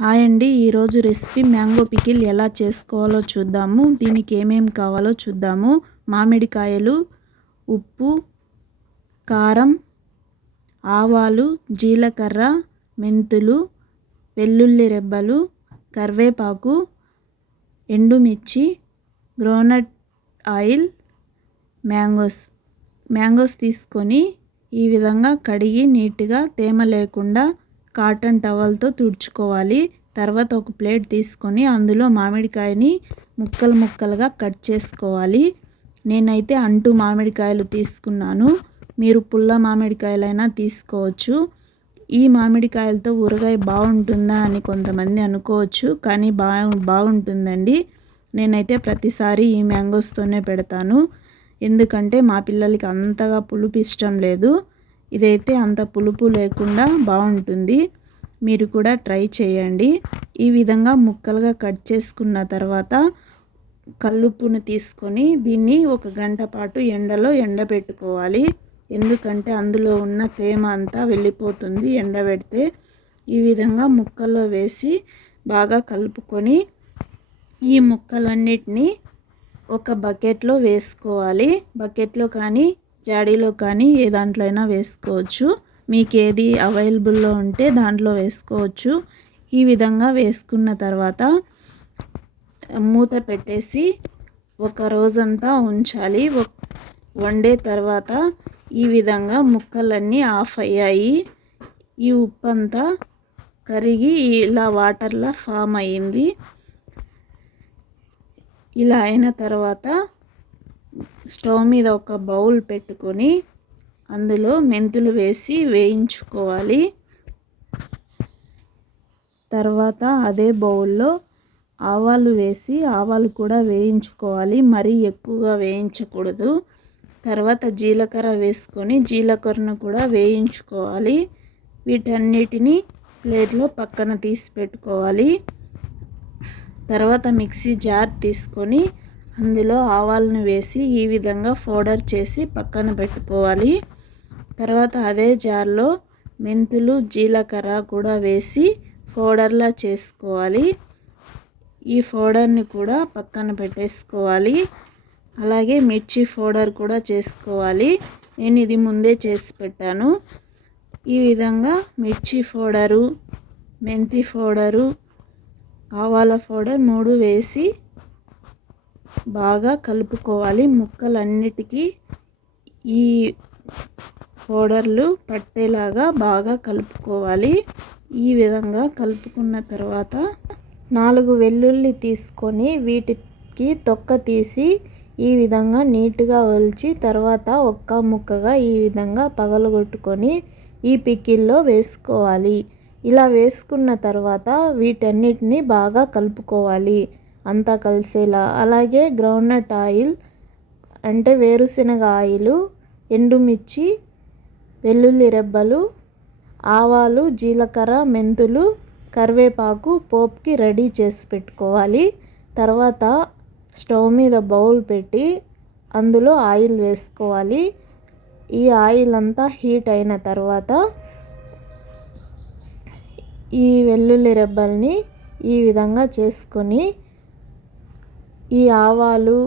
Hi అండి ఈరోజు recipe mango pickle ఎలా చేసుకోవాలో చూద్దాము. దీనికి ఏమేమి కావాలో చూద్దాము. మామిడికాయలు ఉప్పు కారం ఆవాలు జీలకర్ర మెంతులు వెల్లుల్లి రెబ్బలు కరివేపాకు ఎండుమిర్చి గ్రోనట్ ఆయిల్ మ్యాంగోస్. మ్యాంగోస్ తీసుకొని ఈ విధంగా కడిగి నీట్గా తేమ లేకుండా కాటన్ టవల్తో తుడుచుకోవాలి. తర్వాత ఒక ప్లేట్ తీసుకొని అందులో మామిడికాయని ముక్కలు ముక్కలుగా కట్ చేసుకోవాలి. నేనైతే అంటు మామిడికాయలు తీసుకున్నాను. మీరు పుల్ల మామిడికాయలైనా తీసుకోవచ్చు. ఈ మామిడికాయలతో ఊరగాయ బాగుంటుందా అని కొంతమంది అనుకోవచ్చు కానీ బాగు బాగుంటుందండి. నేనైతే ప్రతిసారి ఈ మ్యాంగోస్తోనే పెడతాను. ఎందుకంటే మా పిల్లలకి అంతగా పులుపు ఇష్టం లేదు. ఇదైతే అంత పులుపు లేకుండా బాగుంటుంది. మీరు కూడా ట్రై చేయండి. ఈ విధంగా ముక్కలుగా కట్ చేసుకున్న తర్వాత కల్లుప్పును తీసుకొని దీన్ని ఒక గంట పాటు ఎండలో ఎండబెట్టుకోవాలి. ఎందుకంటే అందులో ఉన్న తేమ అంతా వెళ్ళిపోతుంది ఎండబెడితే. ఈ విధంగా ముక్కల్లో వేసి బాగా కలుపుకొని ఈ ముక్కలన్నిటినీ ఒక బకెట్లో వేసుకోవాలి. బకెట్లో కానీ జాడీలో కానీ ఏ దాంట్లో అయినా వేసుకోవచ్చు. మీకు ఏది అవైలబుల్లో ఉంటే దాంట్లో వేసుకోవచ్చు. ఈ విధంగా వేసుకున్న తర్వాత మూత పెట్టేసి ఒక రోజంతా ఉంచాలి. వండే తర్వాత ఈ విధంగా ముక్కలన్నీ ఆఫ్ అయ్యాయి. ఈ ఉప్పు అంతా కరిగి ఇలా వాటర్లా ఫామ్ అయ్యింది. ఇలా అయిన తర్వాత స్టవ్ మీద ఒక బౌల్ పెట్టుకొని అందులో మెంతులు వేసి వేయించుకోవాలి. తర్వాత అదే బౌల్లో ఆవాలు వేసి ఆవాలు కూడా వేయించుకోవాలి. మరీ ఎక్కువగా వేయించకూడదు. తర్వాత జీలకర్ర వేసుకొని జీలకర్రను కూడా వేయించుకోవాలి. వీటన్నిటిని ప్లేట్లో పక్కన తీసి పెట్టుకోవాలి. తర్వాత మిక్సీ జార్ తీసుకొని అందులో ఆవాలను వేసి ఈ విధంగా పౌడర్ చేసి పక్కన పెట్టుకోవాలి. తర్వాత అదే జార్లో మెంతులు జీలకర్ర కూడా వేసి పౌడర్లా చేసుకోవాలి. ఈ పౌడర్ని కూడా పక్కన పెట్టేసుకోవాలి. అలాగే మిర్చి పౌడర్ కూడా చేసుకోవాలి. నేను ఇది ముందే చేసి పెట్టాను. ఈ విధంగా మిర్చి పౌడరు మెంతి పౌడరు ఆవాల పౌడర్ మూడు వేసి బాగా కలుపుకోవాలి. ముక్కలన్నిటికీ ఈ పౌడర్లు పట్టేలాగా బాగా కలుపుకోవాలి. ఈ విధంగా కలుపుకున్న తర్వాత నాలుగు వెల్లుల్లి తీసుకొని వీటికి తొక్క తీసి ఈ విధంగా నీట్గా ఒలిచి తర్వాత ఒక్క ముక్కగా ఈ విధంగా పగలగొట్టుకొని ఈ పికిల్లో వేసుకోవాలి. ఇలా వేసుకున్న తర్వాత వీటన్నిటిని బాగా కలుపుకోవాలి. అంతా కలిసేలా. అలాగే గ్రౌండ్నట్ ఆయిల్ అంటే వేరుశనగ ఆయిలు ఎండుమిర్చి వెల్లుల్లి రెబ్బలు ఆవాలు జీలకర్ర మెంతులు కరివేపాకు పోపుకి రెడీ చేసి పెట్టుకోవాలి. తర్వాత స్టవ్ మీద బౌల్ పెట్టి అందులో ఆయిల్ వేసుకోవాలి. ఈ ఆయిల్ అంతా హీట్ అయిన తర్వాత ఈ వెల్లుల్లి రెబ్బల్ని ఈ విధంగా చేసుకొని ఈ ఆవాలు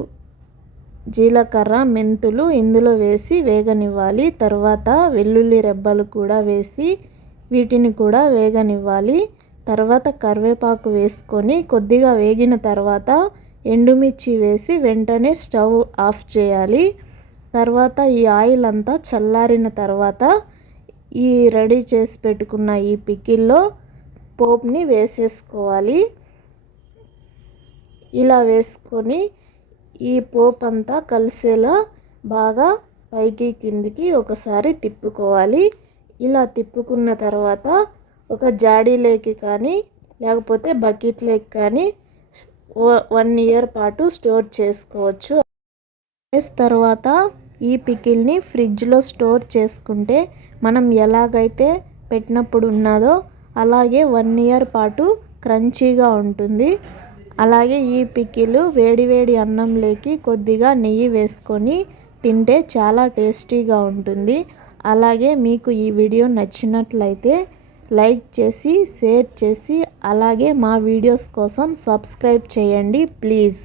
జీలకర్ర మెంతులు ఇందులో వేసి వేగనివ్వాలి. తర్వాత వెల్లుల్లి రెబ్బలు కూడా వేసి వీటిని కూడా వేగనివ్వాలి. తర్వాత కరివేపాకు వేసుకొని కొద్దిగా వేగిన తర్వాత ఎండుమిర్చి వేసి వెంటనే స్టవ్ ఆఫ్ చేయాలి. తర్వాత ఈ ఆయిల్ అంతా చల్లారిన తర్వాత ఈ రెడీ చేసి పెట్టుకున్న ఈ పికిల్లో పోప్ని వేసేసుకోవాలి. ఇలా వేసుకొని ఈ పోపు అంతా కలిసేలా బాగా పైకి కిందికి ఒకసారి తిప్పుకోవాలి. ఇలా తిప్పుకున్న తర్వాత ఒక జాడీలోకి కానీ లేకపోతే బకెట్లోకి కానీ వన్ ఇయర్ పాటు స్టోర్ చేసుకోవచ్చు. తర్వాత ఈ పికిల్ని ఫ్రిడ్జ్లో స్టోర్ చేసుకుంటే మనం ఎలాగైతే పెట్టినప్పుడు ఉన్నదో అలాగే వన్ ఇయర్ పాటు క్రంచీగా ఉంటుంది. అలాగే ఈ పికిలు వేడివేడి అన్నంలోకి కొద్దిగా నెయ్యి వేసుకొని తింటే చాలా టేస్టీగా ఉంటుంది. అలాగే మీకు ఈ వీడియో నచ్చినట్లయితే లైక్ చేసి షేర్ చేసి అలాగే మా వీడియోస్ కోసం సబ్స్క్రైబ్ చేయండి ప్లీజ్.